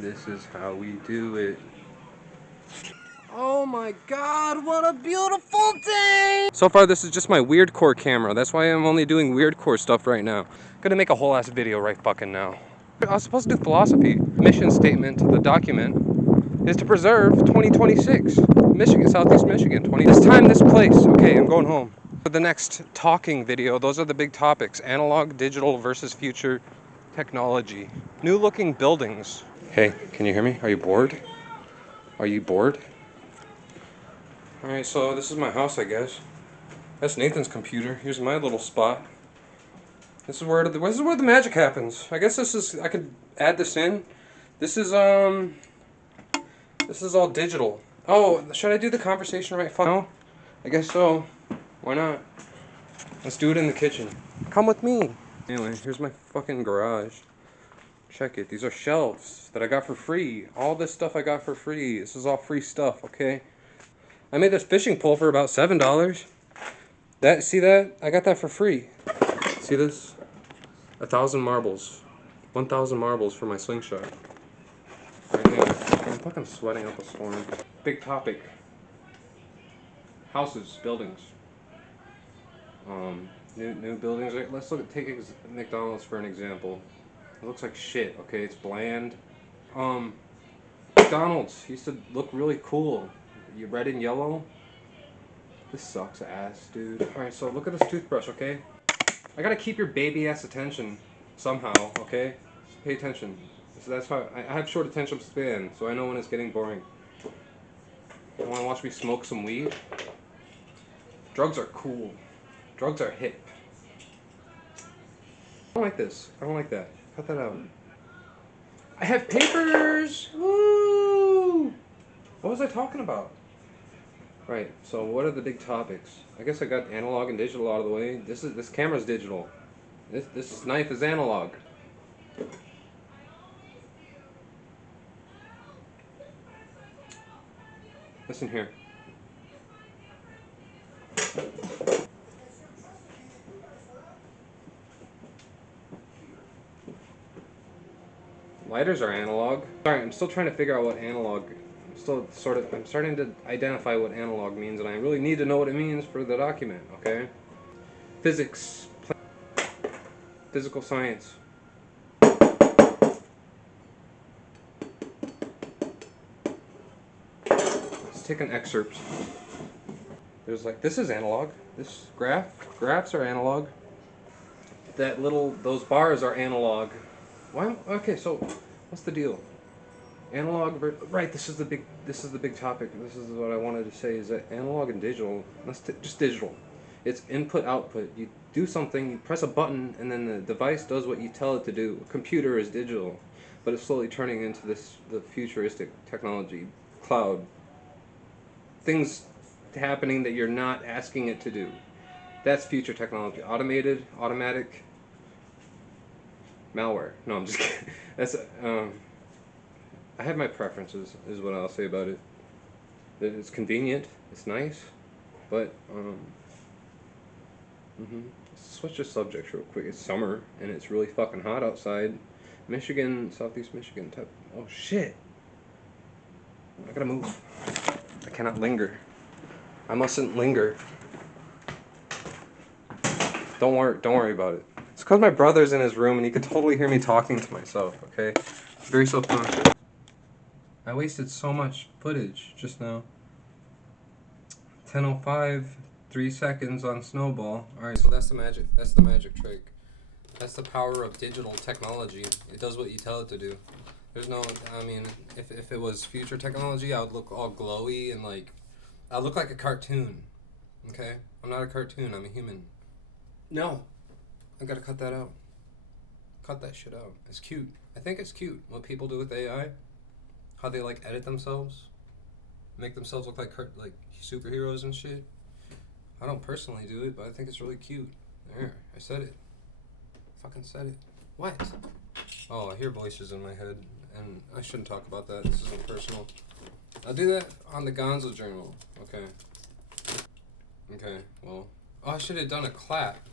This is how we do it. Oh my god, what a beautiful day! So far, this is just my weirdcore camera. That's why I'm only doing weirdcore stuff right now. Gonna make a whole ass video right fucking now. I was supposed to do philosophy. Mission statement of the document is to preserve 2026. Michigan, Southeast Michigan. This time, this place. Okay, I'm going home. For the next talking video, those are the big topics. Analog, digital versus future technology. New looking buildings. Hey, can you hear me? Are you bored? Are you bored? Alright, so this is my house, I guess. That's Nathan's computer. Here's my little spot. This is where the magic happens. I guess I could add this in. This is all digital. Oh, should I do the conversation right now? I guess so. Why not? Let's do it in the kitchen. Come with me. Anyway, here's my fucking garage. Check it. These are shelves that I got for free. All this stuff I got for free. This is all free stuff, okay? I made this fishing pole for about $7. See that? I got that for free. See this? 1,000 marbles. 1,000 marbles for my slingshot. Right now. I'm fucking sweating up a storm. Big topic. Houses, buildings. New buildings. Let's take McDonald's for an example. It looks like shit, okay? It's bland. McDonald's used to look really cool. You red and yellow. This sucks ass, dude. Alright, so look at this toothbrush, okay? I gotta keep your baby ass attention somehow, okay? Just pay attention. So that's how I have short attention span, so I know when it's getting boring. You wanna watch me smoke some weed? Drugs are cool. Drugs are hip. I don't like this. I don't like that. Cut that out. I have papers! Woo! What was I talking about? Right, so what are the big topics? I guess I got analog and digital out of the way. This camera's digital. This knife is analog. Listen here. Lighters are analog. Sorry, I'm still trying to figure out what analog. I'm starting to identify what analog means, and I really need to know what it means for the document, okay? Physics. Physical science. Let's take an excerpt. There's like, this is analog. This graphs are analog. Those bars are analog. Why? Okay, so what's the deal? Analog, right? This is the big topic. This is what I wanted to say. Is that analog and digital? Just digital. It's input output. You do something, you press a button, and then the device does what you tell it to do. A computer is digital, but it's slowly turning into the futuristic technology, cloud. Things happening that you're not asking it to do. That's future technology. Automatic. Malware. No, I'm just kidding. That's I have my preferences, is what I'll say about it. It's convenient, it's nice, but Let's switch the subjects real quick. It's summer and it's really fucking hot outside. Michigan, Southeast Michigan. Oh shit! I gotta move. I cannot linger. I mustn't linger. Don't worry about it. It's because my brother's in his room and he could totally hear me talking to myself, okay? Very self-conscious. I wasted so much footage just now. 10:05, 3 seconds on Snowball. Alright, so that's the magic trick. That's the power of digital technology. It does what you tell it to do. There's no, I mean, if it was future technology, I would look all glowy and like, I'd look like a cartoon. Okay? I'm not a cartoon, I'm a human. No. I gotta cut that out. Cut that shit out. It's cute. I think it's cute what people do with AI. How they like edit themselves. Make themselves look like superheroes and shit. I don't personally do it, but I think it's really cute. There, I said it. Fucking said it. What? Oh, I hear voices in my head, and I shouldn't talk about that. This isn't personal. I'll do that on the Gonzo Journal. Okay. Okay, well. Oh, I should have done a clap.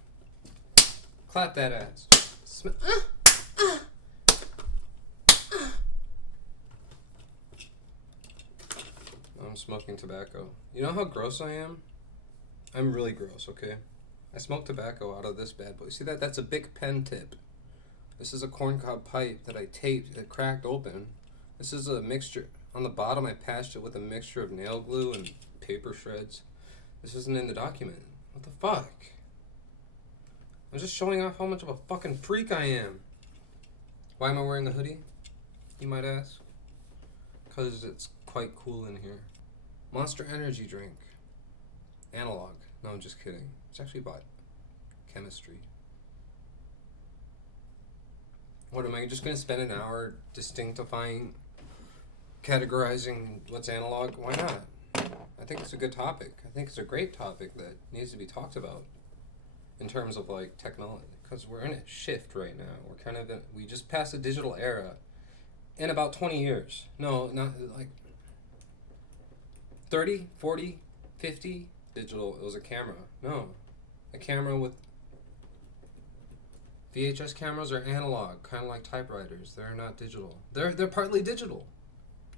Clap that ass. smoking tobacco. You know how gross I am? I'm really gross, okay? I smoke tobacco out of this bad boy. See that? That's a big pen tip. This is a corncob pipe that I taped, it cracked open. This is a mixture. On the bottom, I patched it with a mixture of nail glue and paper shreds. This isn't in the document. What the fuck? I'm just showing off how much of a fucking freak I am. Why am I wearing a hoodie? You might ask. Because it's quite cool in here. Monster Energy drink. Analogue. No, I'm just kidding. It's actually about chemistry. What, am I just going to spend an hour distinctifying, categorizing what's analog? Why not? I think it's a good topic. I think it's a great topic that needs to be talked about in terms of like technology, because we're in a shift right now. We're kind of we just passed a digital era in about 20 years. No, not like 30, 40, 50 digital. It was a camera. No, a camera with VHS cameras are analog, kind of like typewriters. They're not digital. They're partly digital.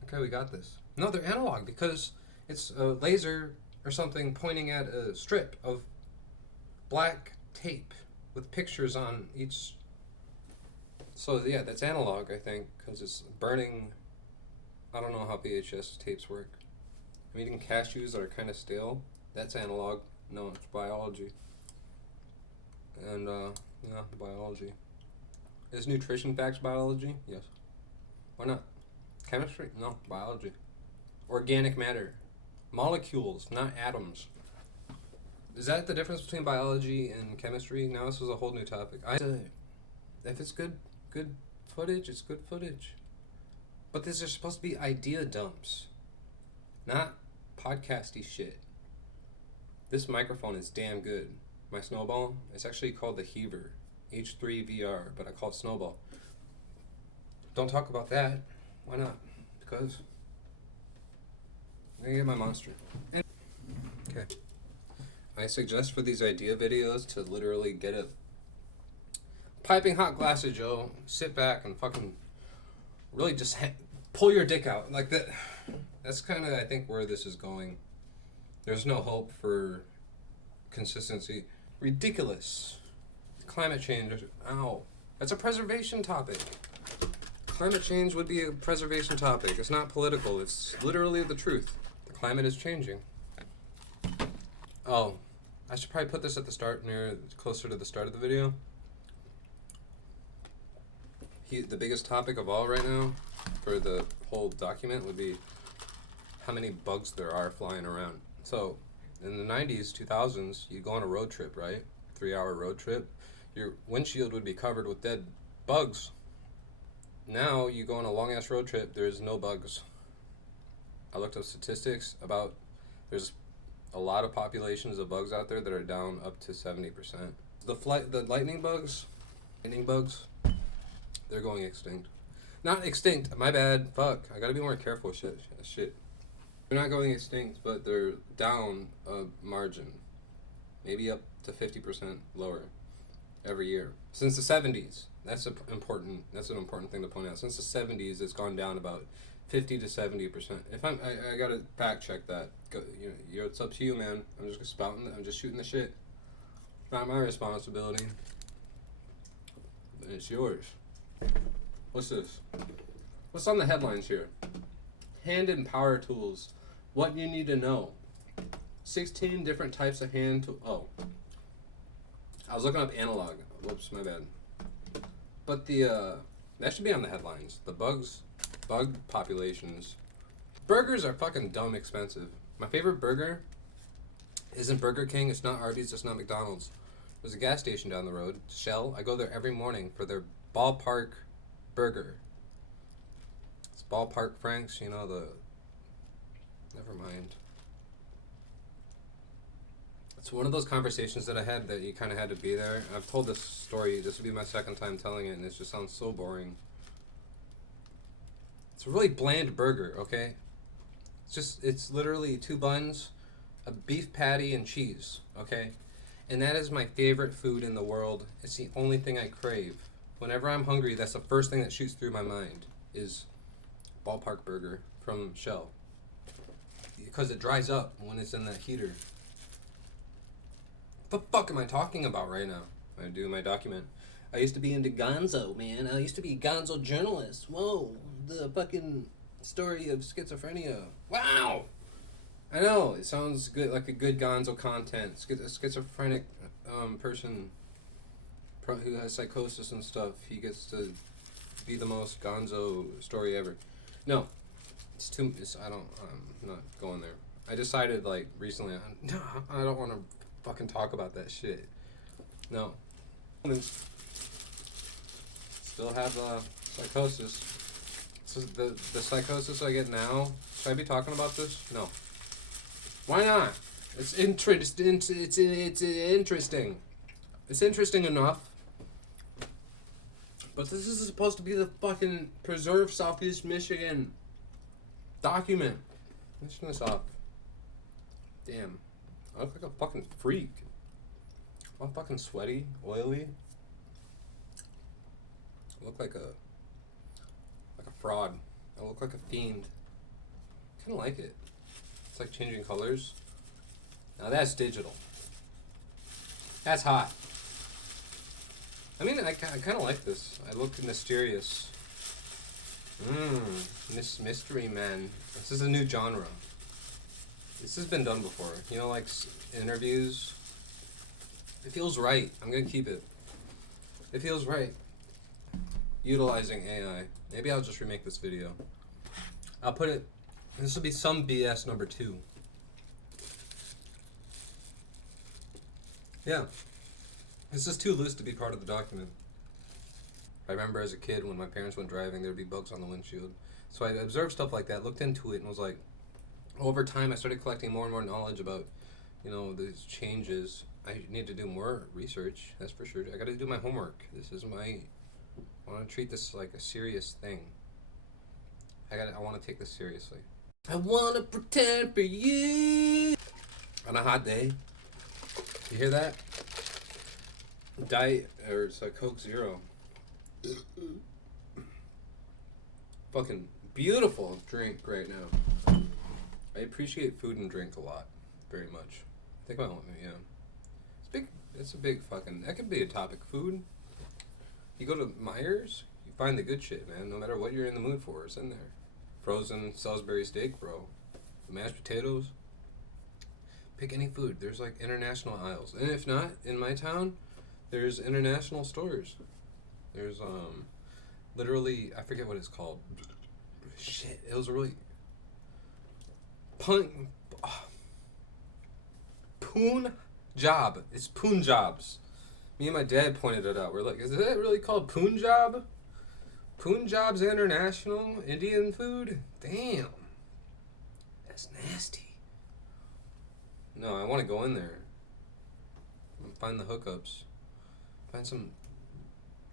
Okay, we got this. No, they're analog because it's a laser or something pointing at a strip of black tape with pictures on each. So yeah, that's analog, I think, because it's burning. I don't know how VHS tapes work. I'm eating cashews that are kind of stale. That's analog. No, it's biology. And yeah, biology. Is nutrition facts biology? Yes. Why not? Chemistry? No, biology. Organic matter. Molecules, not atoms. Is that the difference between biology and chemistry? Now this is a whole new topic. If it's good footage, it's good footage. But these are supposed to be idea dumps, not podcasty shit. This microphone is damn good. My Snowball, it's actually called the Heaver, H3VR, but I call it Snowball. Don't talk about that. Why not? Because I'm gonna get my monster. Okay. I suggest for these idea videos to literally get a piping hot glass of Joe, sit back and fucking really just pull your dick out like that. That's kind of, I think, where this is going. There's no hope for consistency. Ridiculous. Climate change. Ow. That's a preservation topic. Climate change would be a preservation topic. It's not political. It's literally the truth. The climate is changing. Oh, I should probably put this at the start, closer to the start of the video. The biggest topic of all right now for the whole document would be how many bugs there are flying around. So, in the 90s, 2000s, you'd go on a road trip, right? 3-hour road trip. Your windshield would be covered with dead bugs. Now, you go on a long-ass road trip, there's no bugs. I looked up statistics about, there's a lot of populations of bugs out there that are down up to 70%. The lightning bugs, they're going extinct. Not extinct, my bad, fuck. I gotta be more careful with shit. They're not going extinct, but they're down a margin. Maybe up to 50% lower every year. Since the 70s, that's an important thing to point out. Since the 70s, it's gone down about 50 to 70%. I gotta fact check that. It's up to you, man. I'm just shooting the shit. Not my responsibility. It's yours. What's this? What's on the headlines here? Hand and power tools. What you need to know. 16 different types of hand tools. Oh. I was looking up Analogue. Whoops, my bad. But that should be on the headlines. The bug populations. Burgers are fucking dumb expensive. My favorite burger isn't Burger King, it's not Arby's, it's not McDonald's. There's a gas station down the road, Shell. I go there every morning for their ballpark burger. It's ballpark Franks, never mind. It's one of those conversations that I had that you kind of had to be there. I've told this story, this would be my second time telling it, and it just sounds so boring. It's a really bland burger, okay? It's literally 2 buns, a beef patty, and cheese, okay? And that is my favorite food in the world. It's the only thing I crave. Whenever I'm hungry, that's the first thing that shoots through my mind is ballpark burger from Shell. because it dries up when it's in that heater. What the fuck am I talking about right now? I do my document. I used to be into Gonzo, man. I used to be a Gonzo journalist. Whoa, the fucking story of schizophrenia. Wow. I know it sounds good, like a good Gonzo content. A schizophrenic person who has psychosis and stuff. He gets to be the most Gonzo story ever. No, it's too. I'm not going there. I decided like recently. I don't want to fucking talk about that shit. No. Still have psychosis. So the psychosis I get now. Should I be talking about this? No. Why not? It's interesting. It's interesting. It's interesting enough. But this is supposed to be the fucking Preserve Southeast Michigan document. Let's turn this off. Damn. I look like a fucking freak. I'm fucking sweaty, oily. I look like a fraud. I look like a fiend. I kinda like it. It's like changing colors. Now that's digital. That's hot. I mean, I kind of like this. I look mysterious. Mystery man. This is a new genre. This has been done before. You know, like interviews. It feels right. I'm gonna keep it. It feels right. Utilizing AI. Maybe I'll just remake this video. I'll put it. This will be some BS number 2. Yeah. This is too loose to be part of the document. I remember as a kid when my parents went driving, there'd be bugs on the windshield. So I observed stuff like that, looked into it, and was like, over time I started collecting more and more knowledge about, you know, these changes. I need to do more research, that's for sure. I gotta do my homework. I want to treat this like a serious thing. I want to take this seriously. I want to pretend for you. On a hot day. You hear that? Diet, or it's like Coke Zero. Fucking beautiful drink right now. I appreciate food and drink a lot. Very much. Think about it, yeah. It's a big fucking, that could be a topic. Food. You go to Myers, you find the good shit, man. No matter what you're in the mood for, it's in there. Frozen Salisbury steak, bro. Mashed potatoes. Pick any food. There's like international aisles. And if not, in my town, there's international stores. There's literally, I forget what it's called. Shit, it was really Punjab. It's Punjabs. Me and my dad pointed it out. We're like, is that really called Punjab? Punjab's international Indian food? Damn. That's nasty. No, I want to go in there. Find the hookups. Find some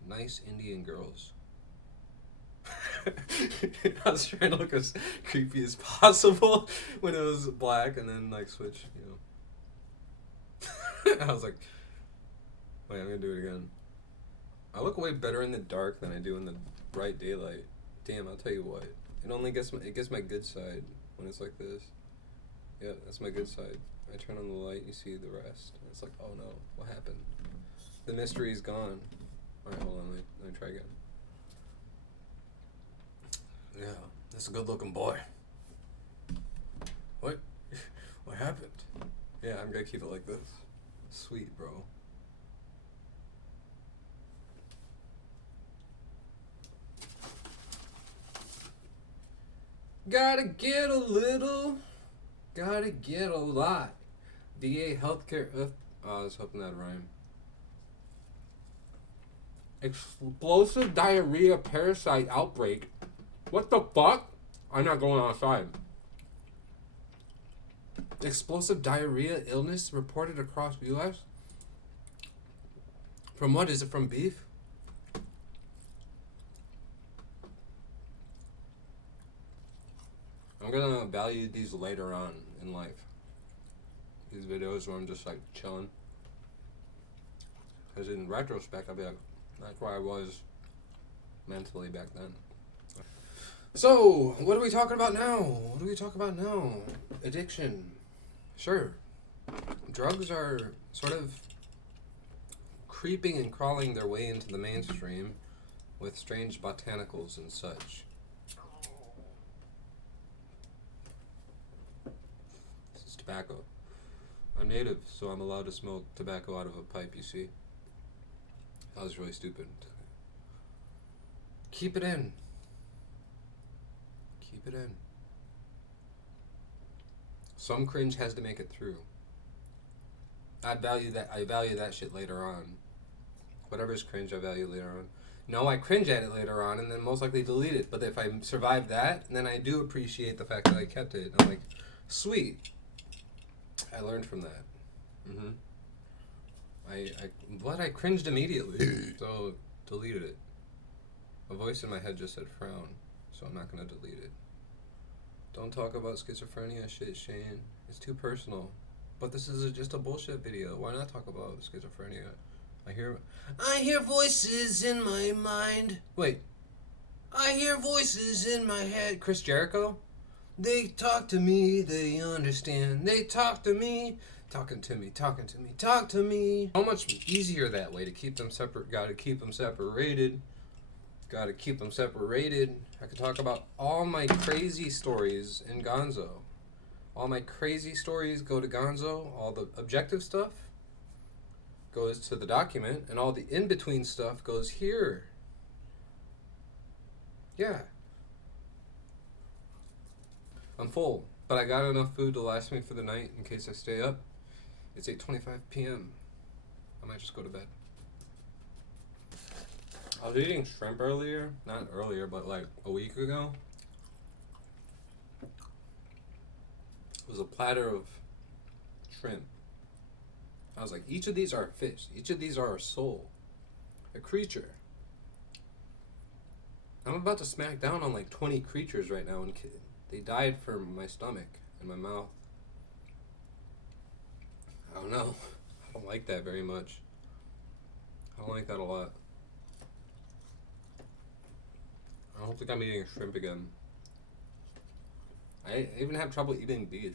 nice Indian girls. I was trying to look as creepy as possible when it was black and then like switch, you know. I was like, wait, I'm gonna do it again. I look way better in the dark than I do in the bright daylight. Damn, I'll tell you what. It gets my good side when it's like this. Yeah, that's my good side. I turn on the light, you see the rest. It's like, oh no, what happened? The mystery's gone. Alright, hold on, let me try again. Yeah, that's a good looking boy. What? What happened? Yeah, I'm gonna keep it like this. Sweet, bro. Gotta get a little, gotta get a lot. VA healthcare. I was hoping that rhyme. Explosive diarrhea parasite outbreak. What the fuck? I'm not going outside. Explosive diarrhea illness reported across U.S. From what? Is it from beef? I'm gonna value these later on in life. These videos where I'm just like chilling. Because in retrospect, I'll be like, that's where I was mentally back then. So, what are we talking about now? What do we talk about now? Addiction. Sure. Drugs are sort of creeping and crawling their way into the mainstream with strange botanicals and such. This is tobacco. I'm native, so I'm allowed to smoke tobacco out of a pipe, you see. That was really stupid. Keep it in. Keep it in. Some cringe has to make it through. I value that shit later on. Whatever's cringe, I value later on. No, I cringe at it later on and then most likely delete it. But if I survive that, then I do appreciate the fact that I kept it. I'm like, sweet. I learned from that. But I cringed immediately. So, deleted it. A voice in my head just said frown. So I'm not going to delete it. Don't talk about schizophrenia shit, Shane. It's too personal. But this is just a bullshit video. Why not talk about schizophrenia? I hear voices in my mind. Wait. I hear voices in my head. Chris Jericho? They talk to me, they understand. They talk to me. Talking to me, talking to me, talk to me. So much easier that way to keep them separate. Gotta keep them separated. Gotta keep them separated. I could talk about all my crazy stories in Gonzo. All my crazy stories go to Gonzo. All the objective stuff goes to the document. And all the in-between stuff goes here. Yeah. I'm full. But I got enough food to last me for the night in case I stay up. It's 8:25 p.m. I might just go to bed. I was eating shrimp earlier. Not earlier, but like a week ago. It was a platter of shrimp. I was like, each of these are a fish. Each of these are a soul. A creature. I'm about to smack down on like 20 creatures right now, and they died from my stomach and my mouth. I don't know. I don't like that very much. I don't like that a lot. I don't think I'm eating shrimp again. I even have trouble eating beef.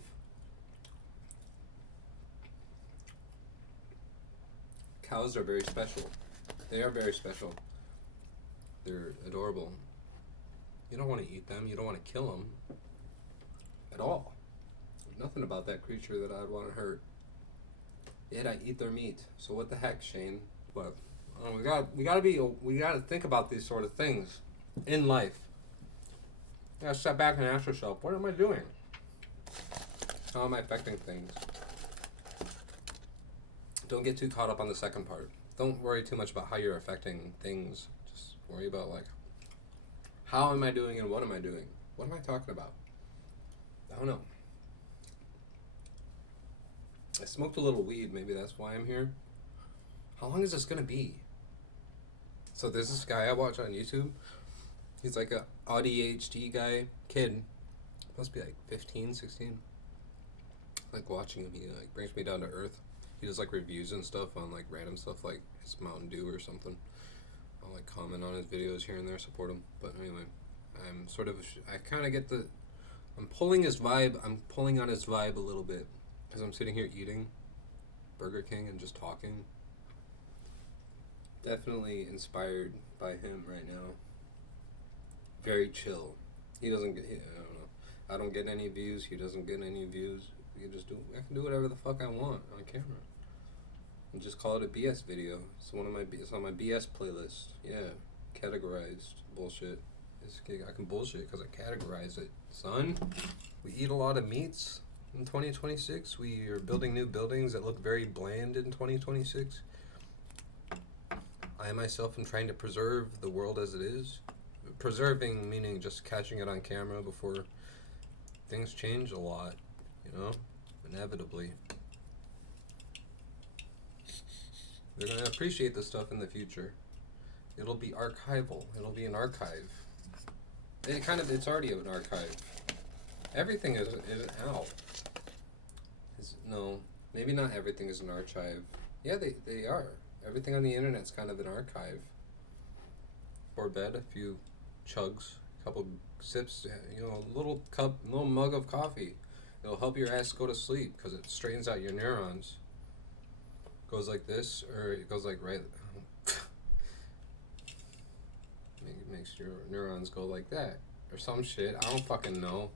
Cows are very special. They are very special. They're adorable. You don't want to eat them. You don't want to kill them. At all. There's nothing about that creature that I'd want to hurt. Yet I eat their meat. So what the heck, Shane? But we gotta think about these sort of things in life. You gotta step back and ask yourself, what am I doing? How am I affecting things? Don't get too caught up on the second part. Don't worry too much about how you're affecting things. Just worry about like, how am I doing and what am I doing? What am I talking about? I don't know. I smoked a little weed, maybe that's why I'm here. How long is this gonna be? So there's this guy I watch on YouTube. He's like a ADHD guy, kid. Must be like 15, 16. Like watching him, he like brings me down to earth. He does like reviews and stuff on like random stuff like his Mountain Dew or something. I'll like comment on his videos here and there, support him. But anyway, I kind of get I'm pulling his vibe. I'm pulling on his vibe a little bit. Because I'm sitting here eating Burger King and just talking. Definitely inspired by him right now. Very chill. He doesn't get, I don't know. I don't get any views. He doesn't get any views. I can do whatever the fuck I want on camera. And just call it a BS video. It's on my BS playlist. Yeah. Categorized bullshit. I can bullshit because I categorize it. Son, we eat a lot of meats. In 2026, we are building new buildings that look very bland in 2026. I myself am trying to preserve the world as it is. Preserving meaning just catching it on camera before things change a lot, you know, inevitably. They're going to appreciate this stuff in the future. It'll be archival. It'll be an archive. It's already an archive. Everything is out. No, maybe not everything is an archive. Yeah, they are. Everything on the internet's kind of an archive. Before bed, a few chugs, couple sips, you know, a little cup, little mug of coffee. It'll help your ass go to sleep because it straightens out your neurons. Goes like this, or it goes like right. It makes your neurons go like that, or some shit. I don't fucking know.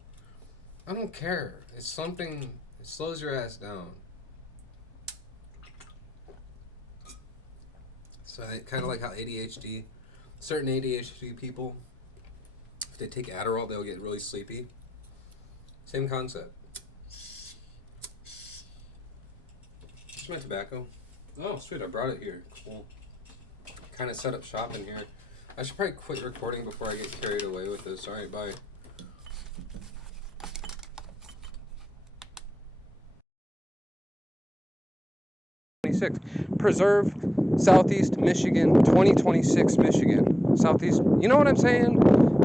I don't care. It's something. It slows your ass down. So I kind of like how certain ADHD people, if they take Adderall, they'll get really sleepy. Same concept. Here's my tobacco. Oh, sweet, I brought it here. Cool. Kind of set up shop in here. I should probably quit recording before I get carried away with this. Alright, bye. Preserve Southeast Michigan, 2026 Michigan. Southeast, you know what I'm saying?